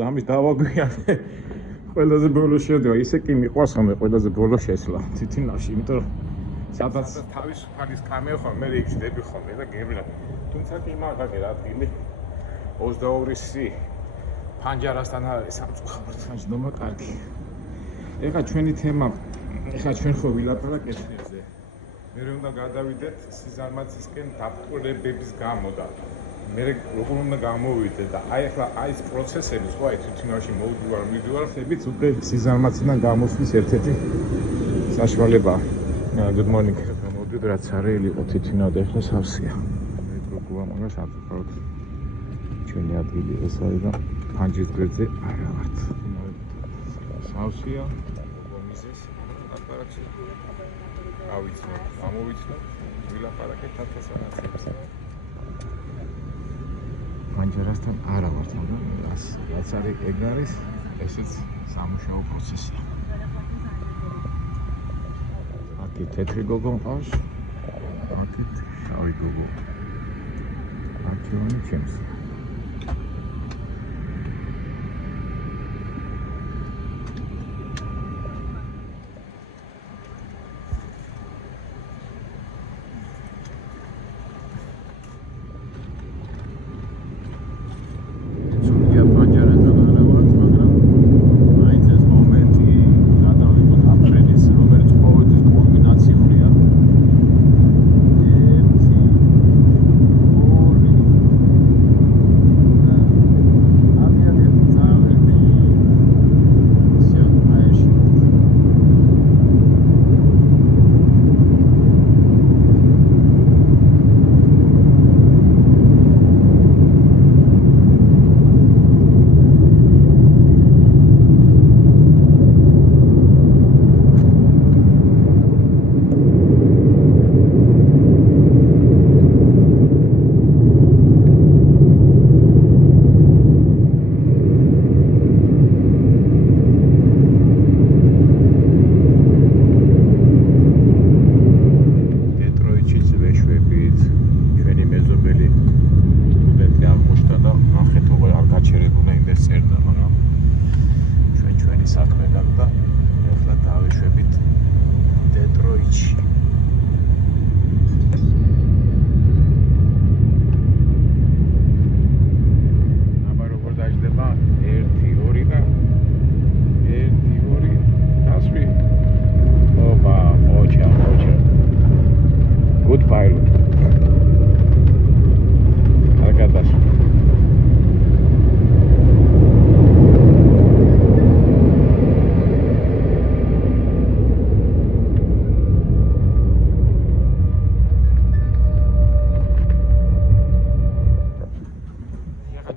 ლამის დავაგვიანე. ყველაზე ბოლო შედივა, ისე კი მიყვარს ხომ ყველაზე ბოლო შესვლა თითინაში, იმიტომ რომ სადაც თავისუფალის კამე ხომ მე იქცდები ხოლმე და გებრა. თუმცა კი მაგარი ადგილი 22-ში ფანჯარასთან არის სამწუხაროდ ნომა კარგი. ეხლა ჩვენი თემა, ეხლა ჩვენ ხო ვილაპარაკეთ ეთერზე. მე რომ უნდა გადავიდეთ სიზარმაცისკენ დაბრკოლებების გამო და მე როგორ უნდა გამოვიდე და აი ახლა აი ეს პროცესები სხვა თვითონაში მოვიდივარ ხებით უკვე სიზარმაციდან გამოსვლის ერთ-ერთი საშუალებაა. Good morning. გამოვიდეთ რაც არელი იყო თვითონა და ახლა სავსეა. მეტრო გუა მაგას აწუხავთ. ჩვენი ადგილი ეს არის და ფანჯის გვერდზე არა ვართ. სავსეა. მიზეს აპარატი. ავიცნო, გამოვიცნო. ვილაპარაკეთ ათასანაცებს. ფანჯარასთან არა ვართ, მაგრამ რაც არის ეგ არის, ესეც სამუშაო პროცესია. აქ თეთრი გოგო მყავს, აქ შავი გოგო. არჩევანი ჩემს.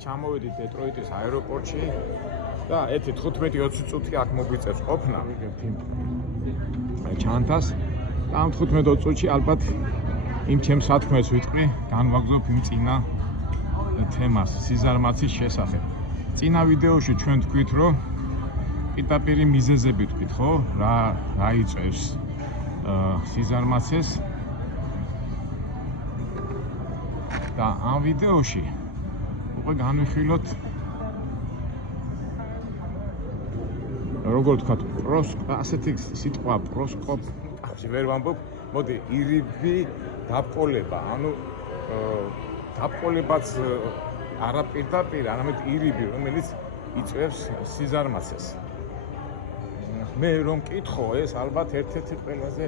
ჩამოვედით დეტროიტის აეროპორტში და 15-20 წუთი აქ მოგვიწევს ყოფნა ჩანთას და ამ 15-20 წუთში ალბათ იმ ჩემს სათქმეს ვიტყვი, განვაგრძობ იმ წინა თემას სიზარმაცის შესახებ. წინა ვიდეოში ჩვენ თქვით, რომ პირდაპირი მიზეზები თქვით, ხო? რა იწევს სიზარმაცეს და ამ ვიდეოში უკვე განვიხილოთ როგორ თქვა ასეთი სიტყვა პროსკოპ ვერ ვამბობ მოდი ირიბი დაბყოლება ანუ დაბყოლებაც არა პირდაპირ არამედ ირიბი რომელიც იწევს სიზარმაცეს მე რომ მკითხო ეს ალბათ ერთ-ერთი ყველაზე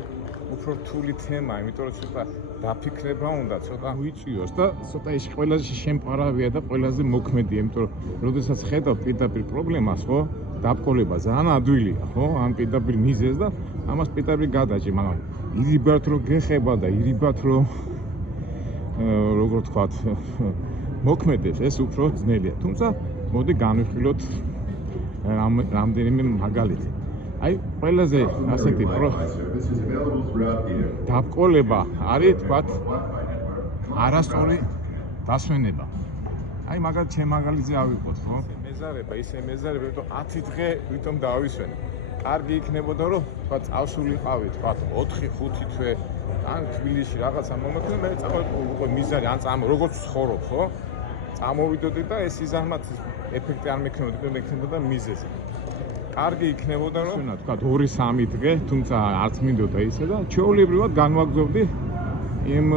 უფრო რთული თემა იმიტომ რომ ცოტა დაფიქრება უნდა ცოტა უიწიოს და ცოტა ის ყველაზე შემპარავია და ყველაზე მოქმედია იმიტომ რომ როდესაც ხედავ პირდაპირ პრობლემას ხო დაბყოლება ძალიან ადვილია ხო ან პირდაპირ მიზეზს და ამას პირდაპირ გადაჭი მაგრამ ირიბად რომ გეხება და ირიბად რომ როგორ თქვათ მოქმედებს ეს უფრო ძნელია თუმცა მოდი განვიხილოთ რამდენიმე მაგალითი აი ყველაზე ასეთი დაბყოლება არის თქვათ არასწორი დასვენება აი მაგალითად ჩემ მაგალითზე ავიღოთ ხო მეზარება ისე მეზარება რომ 10 დღე ვითომ დავისვენე კარგი იქნებოდა რომ თქვათ წავსულიყავი თქვათ 4-5 თვე ან თბილისში რაღაცა მომექნე მე წამოვიდოდი უკვე მიზარი ან როგორც ცხოვრობ ხო წამოვიდოდი და ეს სიზარმაცის ეფექტი არ მექნებოდა მიზეზი. კარგი იქნებოდა რომ თქვა 2-3 დღე, თუმცა არც მინდოდა ისე და ჩვეულებრივად განვაგრძობდი იმ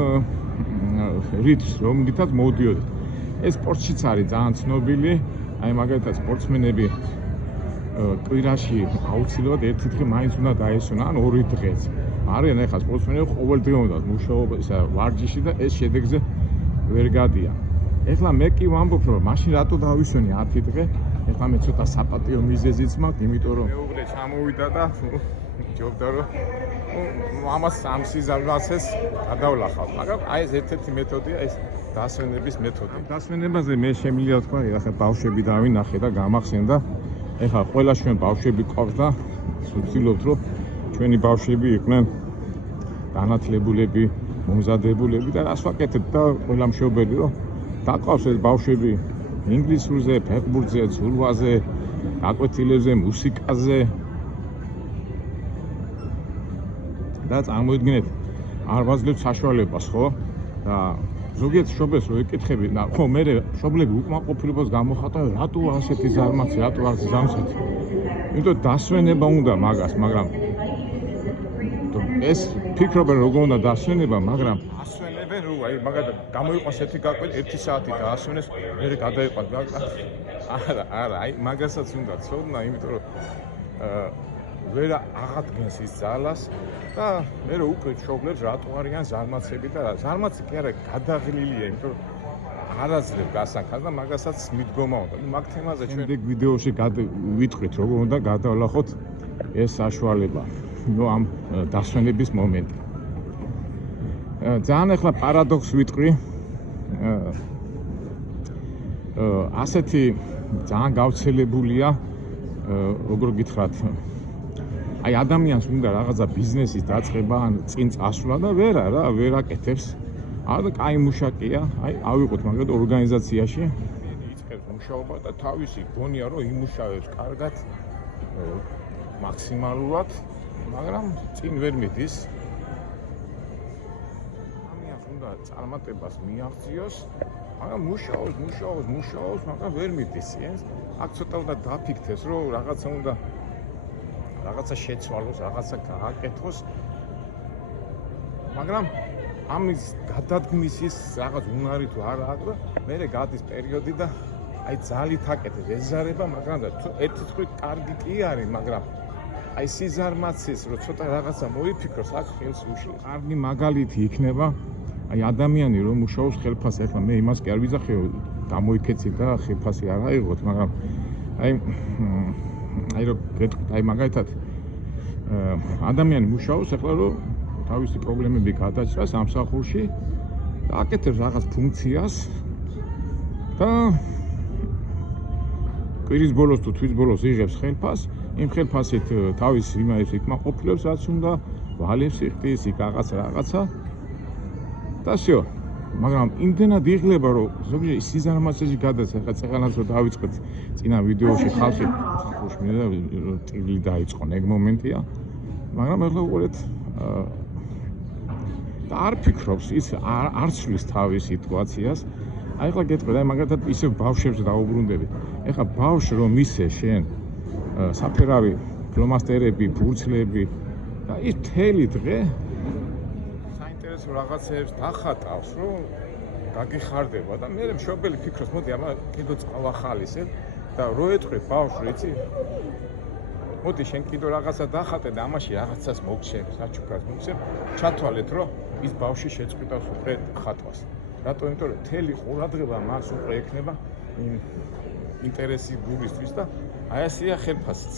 რიტმს, რომლითაც მოდიოდი. ეს სპორტშიც არის ძალიან ცნობილი, აი მაგალითად სპორტსმენები კვირაში აუცილებლად ერთი დღე მაინც უნდა დაესვენა, ან 2 დღეც. არიან ახლა სპორტსმენები ყოველ დღე უნდა მუშაობა, ისა ვარჯიში და ეს შედეგზე ვერ გადიან. ეხლა მე კი ვამბობ, რომ მაშინ რატო დავისვენი 10 დღე? ეხლა მე ცოტა საპატიო მიზეზიც მაქვს, იმიტომ რომ მეუღლე ჩამოვიდა და ჯობდა რომ ამას ამ სიზარმაცეს გადავლახავ. მაგრამ აი ეს ერთ-ერთი მეთოდია, ეს დასვენების მეთოდი. დასვენებაზე მე შემიძლია თქვა, ახლა ბავშვები დავინახე და გამახსენდა. ეხლა ყველა ჩვენ ბავშვები ყავს და ვცდილობთ, რომ ჩვენი ბავშვები იყვნენ განათლებულები, მომზადებულები და რას ვაკეთებ და ყველა მშობელი რომ დაყავს ეს ბავშვები ინგლისურზე, ფეხბურთზე, ცურვაზე, გაკვეთილებზე, მუსიკაზე და წარმოიდგინეთ, არ ვაძლევთ საშუალებას, ხო? და ზოგიერთ მშობელს რო ეკითხები, ხო, მე მშობლები უკმაყოფილებას გამოხატავენ, რატო ასეთი ზარმაცი, რატო არც ზამთრით. იმიტომ დასვენება უნდა მაგას, მაგრამ ეს ფიქრობენ როგორ უნდა დასვენება, მაგრამ ასვენებენ რო აი მაგალითად გამოიყვანს ერთი გაკვეთი 1 საათი დაასვენეს, მე გადაიყვანს. არა, აი მაგასაც უნდა ცოდნა, იმიტომ რომ ვერ აღადგენს ის ძალას და მე რო უკვე მშობლებს რატო არიან ზარმაცები და ზარმაცი კი არა გადაღლილია, იმიტომ რომ არაძლევ გასანქას და მაგასაც მიდგომა უნდა. მაგ თემაზე ჩვენ შემდეგ ვიდეოში ვიტყვით როგორ უნდა გადავლახოთ ეს საშუალება. ნუ ამ დასვენების მომენტი. ძალიან ახლა პარადოქსს ვიტყვი. ასეთი ძალიან გავრცელებულია, როგორ გითხრათ, აი ადამიანს უნდა რაღაცა ბიზნესის დაწყება, ან წინ წასვლა და ვერ აკეთებს. არა, კაი მუშაკია, აი ავიღოთ მაგალითად ორგანიზაციაში იწყებს მუშაობა და თავისი გონია რომ იმუშავებს კარგად, მაქსიმალურად, მაგრამ წინ ვერ მიდის. ადამიანს უნდა წარმატებას მიაღწიოს, მაგრამ მუშაობს, მაგრამ ვერ მიდის. აქ ცოტა უნდა დაფიქრდეს, რომ რაღაცა შეცვალოს, რაღაცა გააკეთოს, მაგრამ ამის გადადგმის ის რაღაც უნარი თუ არა აქვს და მერე გადის პერიოდი და აი ძალით აკეთებს ეზარება, მაგრამ ერთი წუთი კარგი კი არის, მაგრამ აი სიზარმაცის რო ცოტა რაღაცა მოიფიქროს, აქ ხელს უშლის. კარგი მაგალითი იქნება აი ადამიანი რომ მუშაობს ხელფასზე. ახლა მე იმას კი არ ვიძახეო, გამოიქეცი და ხელფასი არ აიღოთ, მაგრამ აი რო გეტყვით, აი მაგალითად ადამიანი მუშაობს, ახლა რომ თავისი პრობლემები გადაჭრა სამსახურში და აკეთებს რაღაც ფუნქციას და კვირის ბოლოს თუ თვის ბოლოს იღებს ხელფასს, იმ ხელფასით თავის იმას იკმაყოფილებს, რაც უნდა, ვალებს იხდის, იქ რაღაცა და всё. მაგრამ იმდენად იღლება, რომ ზოგიერთი სიზარმაცეში გადადის, ახლა წეღანაც რო დავიწყეთ წინა ვიდეოში ხალხი სამსახურში მიდა ტილი დაიწყო, ეგ მომენტია. მაგრამ ახლა უყურეთ და არ ფიქრობს, ის არ ცვლის თავის სიტუაციას. აი ახლა გეტყვით, აი მაგალითად ისევ ბავშვებს დაუბრუნდები. ეხლა ბავშვი რომ ისე შენ საფერავი ფლომასტერები, ფურცლები და ის მთელი დღე საინტერესო რაღაცებს დახატავს, რომ გაგიხარდება და მე მშობელი ფიქრობს, მოდი ამა კიდო წავახალისებ და რო ეტყვი ბავშვი, იცი? მოდი შენ კიდო რაღაცა დახატე და ამაში რაღაცას მოგცემ, საჩუქრას მოგცემ, ჩათვალეთ, რომ ის ბავშვი შეწყვიტავს უკვე ხატვას. რატო? იმიტომ რომ მთელი ყურადღება მას უკვე ექნება იმ ინტერესი გულისთვის და აი ასეა ხელფასიც.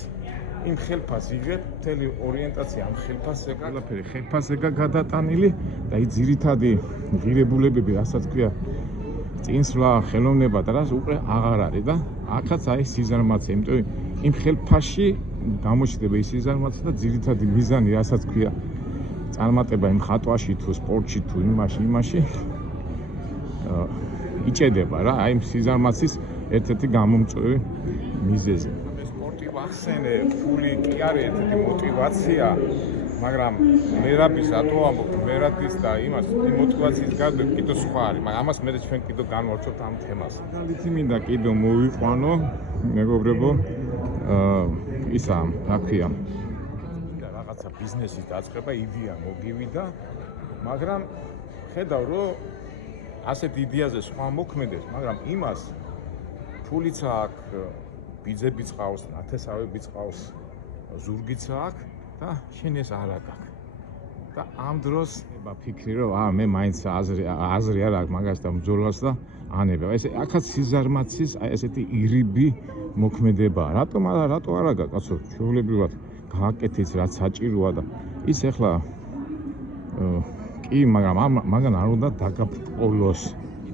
იმ ხელფასს იღებ, მთელი ორიენტაცია ამ ხელფასზე, ყველაფერი ხელფასზე გადატანილი და ის ძირითადი ღირებულებები, რასაც ქვია წინსვლა, ხელოვნება და რას უკვე აღარ არის და აქაც აი სიზარმაცე, იმიტომ იმ ხელფასში გამოჩნდება ის სიზარმაცე და ძირითადი მიზანი, რასაც ქვია წარმატება იმ ხატვაში თუ სპორტში თუ იმაში იჭედება რა, აი იმ სიზარმაცის ერთ-ერთი გამომწვევი მიზეზი. სპორტი ვახსენე, ფული კი არის ერთ-ერთი მოტივაცია, მაგრამ მერაბის რატო ამბობ, მერაბის და იმას მოტივაციის გარდა კიდევ სხვა არის, მაგრამ ამას მე ჩვენ კიდევ განვარჩევთ ამ თემას. მაგალითი მინდა კიდევ მოვიყვანო, მეგობრებო, ისა, რა ქვია, რაღაცა ბიზნესის დაწყება, იდეა მოგივიდა, მაგრამ ხედავ, რომ ასეთ იდეაზე სხვა მოქმედებს, მაგრამ იმას ფულიც აქვს, ბიძებიც ყავს, ნათესავებიც ყავს, ზურგიც აქვს და შენ ეს არ აქვს. და ამ დროს ფიქრი რომ მე მაინც აზრი არ აქვს მაგას და ბრძოლას და ანება. ეს აქაც სიზარმაცის ესეთი ირიბი მოქმედებაა. რატომ არ აქვს კაცო, ჩვეულებრივად გააკეთეს რაც საჭიროა და ის ახლა კი, მაგრამ მაგან არ უნდა დაგაპყოლოს.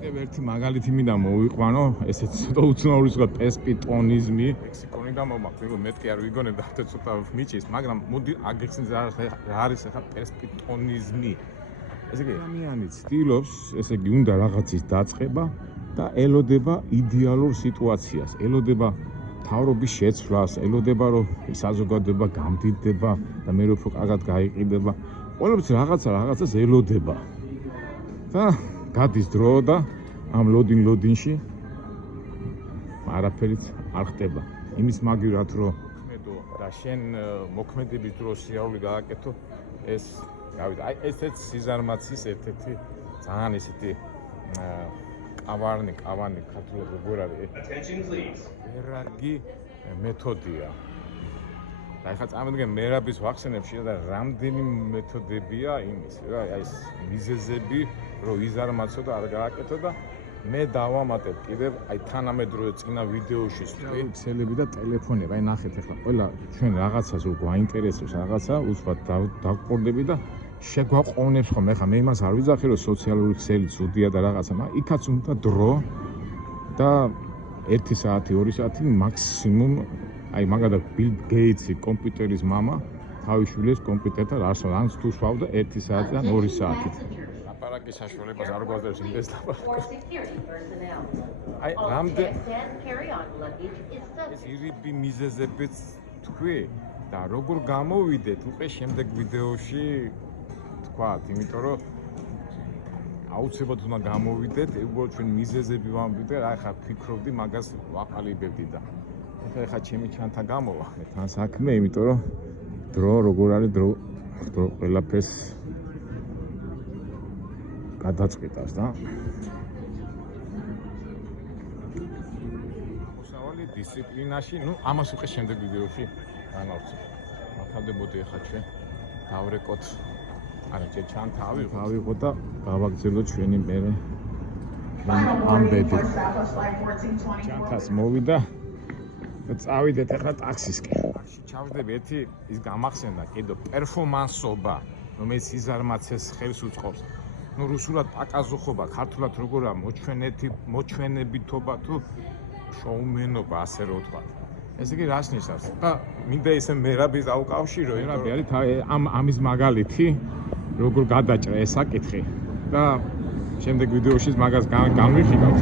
კიდევ ერთი მაგალითი მინდა მოვიყვანო, ესეც ცოტა უცნაური სხვა პესპიტონიზმი. ლექსიკონი გამომაქვს, მე მეთქი არ ვიგონებ და ცოტა მიჭის, მაგრამ მოდი აგიხსნით რა არის ახლა პესპიტონიზმი. ესე იგი, ადამიანი ცდილობს, ესე იგი, უნდა რაღაცის დაწყება და ელოდება იდეალურ სიტუაციას, ელოდება თავრობის შეცვლას, ელოდება რომ საზოგადოება გამდიდდება და მე უფრო კარგად გაიყიდება. ყველაფერს რაღაცას ელოდება. და გადის დრო და ამ ლოდინში არაფერიც არ ხდება. იმის მაგივრად რომ და შენ მოქმედების დროს სიარული გააკეთო, ეს გავიდა. აი ესეც სიზარმაცის ერთ-ერთი ძალიან ესეთი კავანი ქართულად როგორ არის? ერაგი მეთოდია. და ეხლა წამოდგენ მერაბის ვახსენებში და რამდენი მეთოდებია იმის, რა, აი ეს მიზეზები, რომ იზარმაცო და არ გააკეთო და მე დავამატებ კიდევ აი თანამედროვე წინა ვიდეოში ქსელები და ტელეფონები. აი ნახეთ ეხლა ყველა ჩვენ რაღაცას რო გვაინტერესებს რაღაცა, უცბად დავყურდები და შეგვაყოვნებს ხომ. ეხლა მე იმას არ ვიძახი რომ სოციალური ქსელი ცუდია და რაღაცა, მაგრამ იქაც უნდა დრო და 1 საათი, 2 საათი მაქსიმუმ. აი მაგალითად ბილ გეიტსი კომპიუტერის მამა თავის შვილებს კომპიუტერთან არს თუ სვავდა 1 საათიდან 2 საათით. ლაპარაკის საშუალებას არ გვაძლევს იმდეს ლაპარაკს. აი რამდენ ეს ირიბი მიზეზებიც თქვი და როგორ გამოვიდეთ უკვე შემდეგ ვიდეოში თქვათ, იმიტომ რომ აუცილებლად უნდა გამოვიდეთ, უბრალოდ ჩვენ მიზეზები ვამბობთ და ახლა ფიქრობდი მაგას ვაყალიბებდი და ეხლა ჩემი ჩანთა გამოვა თან საქმე, იმიტომ რომ დრო როგორ არის დრო ყველაფერს გადაწყვეტავს და მოსავალი დისციპლინაში, ამას უკვე შემდეგ ვიდეოში განავწევ. მართალდებოდი ეხლა ჩვენ დავრეკოთ, არა ჩანთა ავიღოთ და გავაგზავნოთ ჩვენი მერე ამბები. ჩანთას მოვიდა და წავიდეთ ახლა ტაქსისკენ. ჩავდები ერთი ის გამახსენდა კიდევ პერფორმანსობა, რომელიც სიზარმაცეს ხელს უწყობს. რუსულად პაკაზოხობა, ქართულად როგორა მოჩვენებითობა თუ შოუმენობა, ასე რომ ვთქვა. ესე იგი რას ნიშნავს? და მინდა ისე მერაბის დავუკავშირო, მერაბი არის ამის მაგალითი, როგორ გადაჭრა ეს საკითხი და შემდეგ ვიდეოში მაგას განვიხილავთ,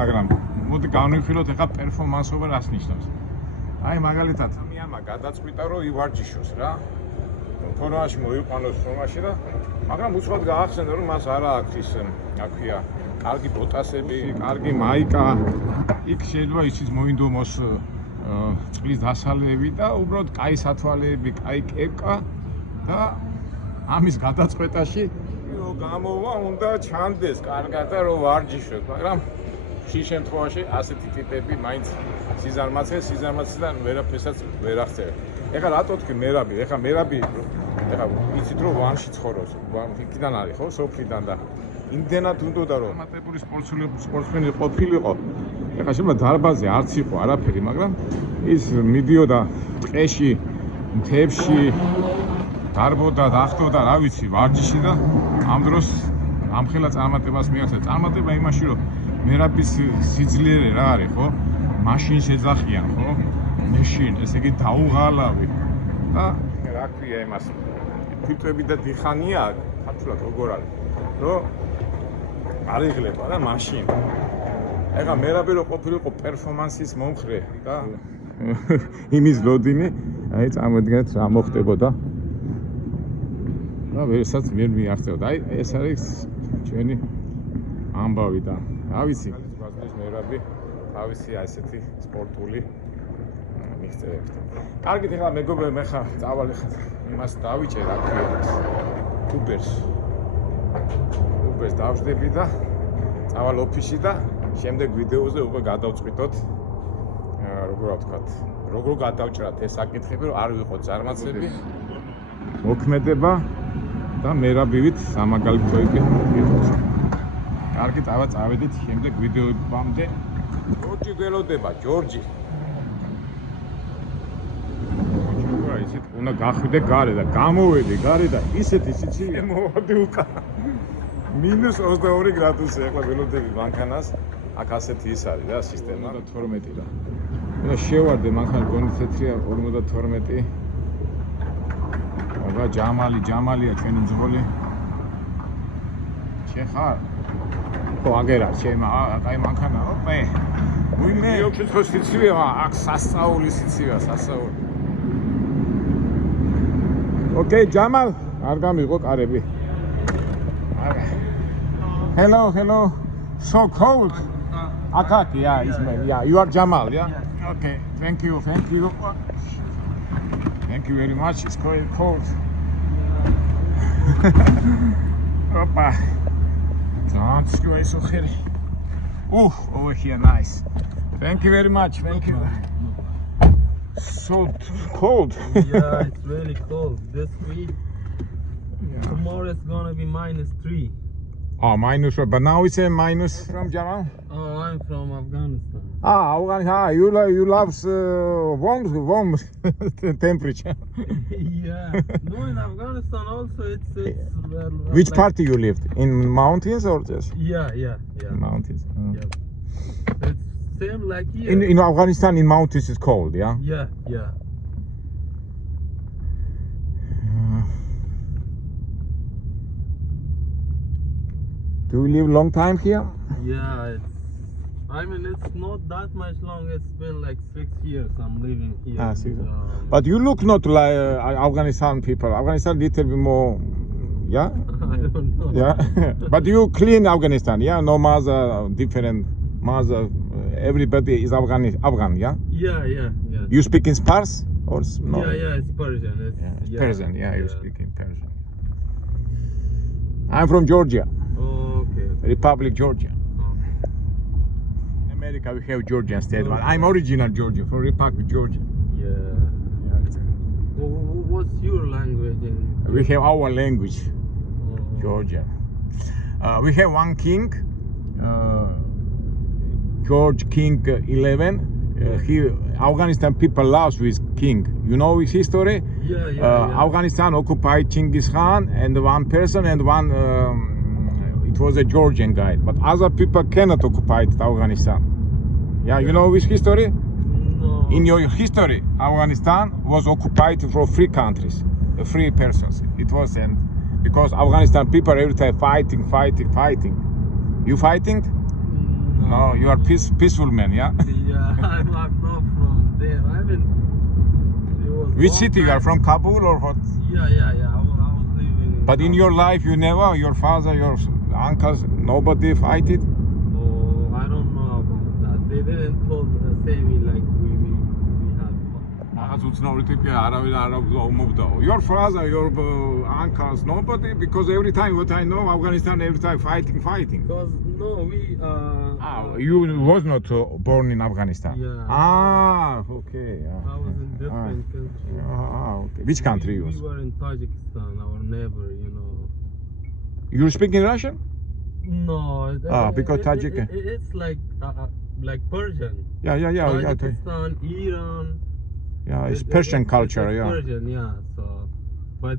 მაგრამ მოდი განვიხილოთ ახლა პერფორმანსობა რას ნიშნავს. აი მაგალითად ამიამა გადაწყვიტა რომ ივარჯიშოს რა. ფორმაში მოიყვანოს ფორმაში და მაგრამ უცბად გაახსენდა რომ მას არა აქვს ის, რა ქვია, კარგი ბოტასები, კარგი მაიკა. იქ შეიძლება იცის მოინდომოს წყლის დასალევი და უბრალოდ კაი სათვალეები, კაი კეპკა და ამის გადაწყვეტაში რომ გამოვა უნდა ჩანდეს კარგად და რომ ვარჯიშოს, მაგრამ შენ შემთხვევაში ასეთი ტიპები მაინც სიზარმაციდან ვერაფერსაც ვერ აღწერენ. ეხლა რატო თქვი მერაბი? ეხლა მერაბი ეხლა იცით რომ ვანში ცხოვრობს, იქიდან არის ხო, სოფლიდან და იმდენად უნდოდა რომ ამატებული სპორტსმენი ყოფილიყო. ეხლა შეიძლება დარბაზი არც იყო არაფერი, მაგრამ ის მიდიოდა ტყეში, მთებში, დარბოდა, დახტოდა, რა ვიცი, ვარჯიში და ამ დროს ამხელა წარმატებას მიაღწია. წარმატება იმაში რომ მერაბის სიძლიერე რა არის ხო? მაშინს ეძახიან ხო? მეშინ, ესე იგი დაუღალავი. და რა ქვია იმას? ფიტვები და დიხანია, ქართულად როგორ არის? რომ არიღლება და მაშინ. ეხლა მერაბი რო ყოფილიყო პერფორმანსის მომხრე და იმის ლოდინი, აი წარმოიდგინეთ რა მოხდებოდა. და ვერსაც ვერ მიაღწევდა. აი ეს არის ჩვენი ამბავი და რა ვიცი, გვაქვს მერაბი, თავისი ასეთი სპორტული მიღწევებით. კარგით, ეხლა მეგობრებო, მე ხა წავალ ხა იმას დავიჭერ, რა ქვია, Uber's დავждები და წავალ ოფისში და შემდეგ ვიდეოზე უკვე გადავწყვიტოთ როგორ ვთქვათ, როგორ გადავჭრათ ეს საკითხები, რომ არ ვიყოთ ზარმაცები, მოქმედება და მერაბივით სამაგალითოები ვიყოთ. კარგი, წავედით შემდეგ ვიდეოებამდე. ჯორჯი გველოდება, ჯორჯი. ისეთ უნდა გახვიდე გარე და გამოვედი გარე და ისეთი სიცივე მოვადი უკან. -22 გრადუსი ახლა ველოდები მანქანას. აქ ასეთი ის არის რა სისტემა 12 და. და შევარდე მანქანა კონდიცეტრია 52. აბა ჯამალია ჩვენი მძღოლი. შეხარ. ხო აგერა შემა აი მანქანა ოპე. ვინმე ოქროს სიცივე აქ სასწაული სიცივეა სასწაული. Okay, Jamal, არ გამიღო კარები. Hello. So cold. Akaki, yeah, Ismail. Yeah, you are Jamal, yeah? Okay, thank you. Thank you very much. It's quite cold. Opa. Don't go so here. Over here, nice. Thank you very much. Thank you. So cold. Yeah, it's really cold. This week, tomorrow it's gonna be -3. Oh, minus, but now it's a minus from Jamal? Oh, I'm from Afghanistan. Afghanistan. You love warm temperature. Yeah. No, in Afghanistan also it's Which part you lived? In mountains or just? Yeah. Mountains. Yeah. It's same like here. In Afghanistan, in mountains is cold, yeah? Yeah. Do you live long time here? Yeah, it's not that much long. It's been like 6 years I'm living here. 6 years. But you look not like Afghanistan people. Afghanistan little bit more, yeah? I don't know. Yeah, but you clean Afghanistan, yeah? No mother, different mother. Everybody is Afghan, yeah? Yeah. You speak in Pars or no? Yeah, it's Persian. It's Persian, yeah, you speak in Persian. I'm from Georgia. Okay. Republic Georgia. In America we have Georgian state, but I'm original Georgia, from Republic Georgia. Yeah. What's your language? We have our language, Georgia. We have one king, George King 11. Afghanistan people love his king. You know his history? Yeah. Afghanistan occupied Genghis Khan and one person and one. It was a Georgian guy, but other people cannot occupy Afghanistan. Yeah, you know his history? No. In your history, Afghanistan was occupied for 3 countries, 3 persons. It was, and because Afghanistan people every time fighting. You fighting? No, you are peaceful man, yeah? Yeah, I'm not from there. Which city you are from? Kabul or what? Yeah. I was living. But in your life, you never, your father, your uncles, nobody fight it? Oh, I don't know about that. They didn't say me like we had. Your father, your uncles, nobody, because every time what I know, Afghanistan every time fighting. Because no, we. You was not born in Afghanistan. Yeah. Okay. I was in different countries. Okay. Which country you was? We were in Tajikistan, our neighbor. You speaking Russian? No. Because Tajik. It's like Persian. Yeah. Tajikistan, Iran. Yeah, it's Persian culture. It's Yeah. Persian, yeah. So, but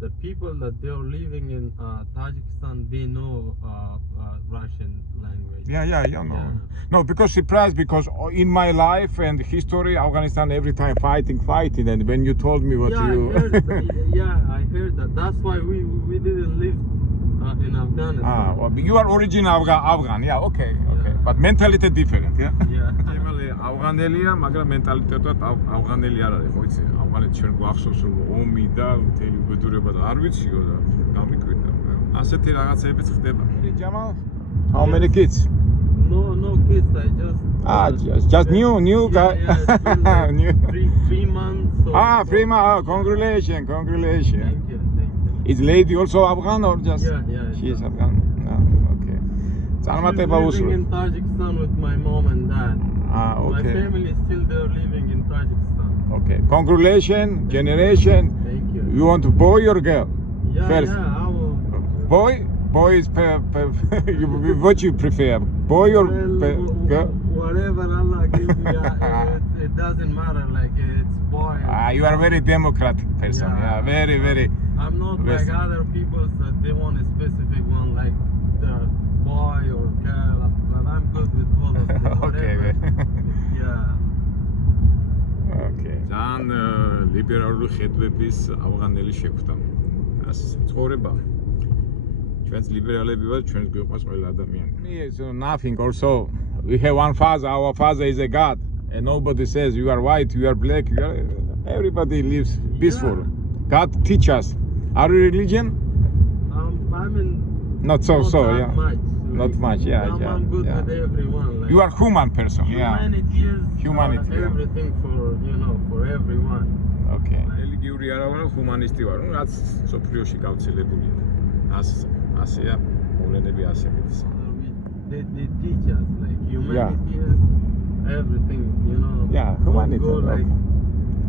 the people that they are living in Tajikistan, they know Russian language. Yeah. No, because surprised because in my life and history, Afghanistan every time fighting, and when you told me what you. I heard that. That's why we didn't live in Afghanistan. Well, you are original Afghan. Yeah, okay. but mentality different, yeah? Yeah. იმალე ავღანელია, მაგრამ მენტალიტეტად ავღანელი არ არის, ხო იცი? ავღანეთი ჩვენ გვახსოვს რომ ომი და მთელი უბედურება და არ ვიციო და გამიკვირდა. ასეთი რაღაცებიც ხდება. Jamal, how many kids? No kids. I Just new guy. Yeah, it's been like New. 3 months. So, Prima, congratulations. Thank you. Is lady also Afghan or just? Yeah. She is Afghan. Okay. I'm living in Tajikistan with my mom and dad. My Okay. family is still there living in Tajikistan. Okay. Congratulations, generation. Thank you. You want a boy or girl? Yeah, First. I will. Boy is what you prefer? Boy or girl? Whatever Allah gives me, it doesn't matter. Like it's boy. You are a very democratic person. Yeah, very. I'm not Western. like other people that they want a specific one, like the boy or girl. But I'm good with both of them. Okay. Yeah. Okay. ძალიან ლიბერალური ხედვების ავღანელი შეხვდა. ასე ცხოვრება. ჩვენც ლიბერალები ვართ, ჩვენს გვიყვარს ყველა ადამიანი. So nothing also. We have one father, our father is a God. And nobody says you are white, you are black, everybody lives peaceful. Yeah. God teach us. Are you religion? I mean, Not so, not that yeah. much. Not much, yeah. I'm good yeah. with everyone. Like, You are human person, yeah. Humanity is everything for everyone. Okay. რელიგიური არა ვარ, ჰუმანისტი ვარ. ნუ რაც სოფლიოში გავრცელებულია. ასეა, მოვლენები ასე მითის. They teach us like humanity is everything, Yeah, humanity, Don't go like okay.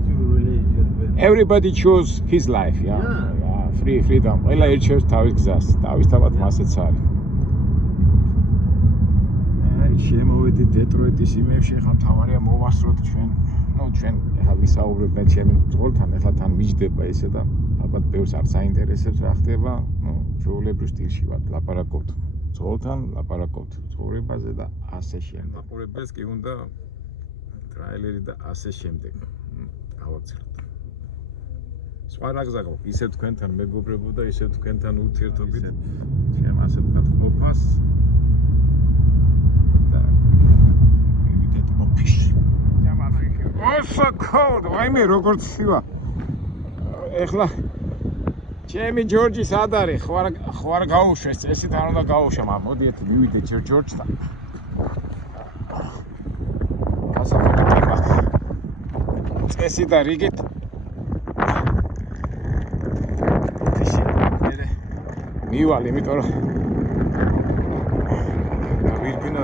too religious with. Everybody choose his life, yeah. Freedom. ყველა ერჩევს თავის გზას. თავისთავად მასეც არის. შემოვედი დეტროიტის იმებში, ხა მთავარია მოვასწროთ ჩვენ. ჩვენ ახლა ვისაუბრებთ ჩემ ძღოლთან, ახლა თან მიჯდება ესე და ალბათ ბევრს არ საინტერესებს რა ხდება. ჩვეულებრივ სტილში ვარ, ლაპარაკობთ. ძღოლთან ლაპარაკობთ ცხოვრებაზე და ასე შემდეგ. ლაპარაკებს კი უნდა ტრაილერი და ასე შემდეგ. გავაცილოთ. სხვა რა გზა გაქვს? ისევ თქვენთან მეგობრებო და ისევ თქვენთან ურთიერთობით ჩემ ასე ვთქვათ ყოფას. So cold, ვაიმე როგორც ცივა. ეხლა ჩემი ჯორჯი სად არის? ხوار გაუშვეს, წესით არ უნდა გაუშვე, მაგრამ მოდიეთ მივიდეთ ჯორჯთან. გასაკეთებელი მაქვს. წესი და რიგით. მივალ, იმიტომ რომ ვირგვინა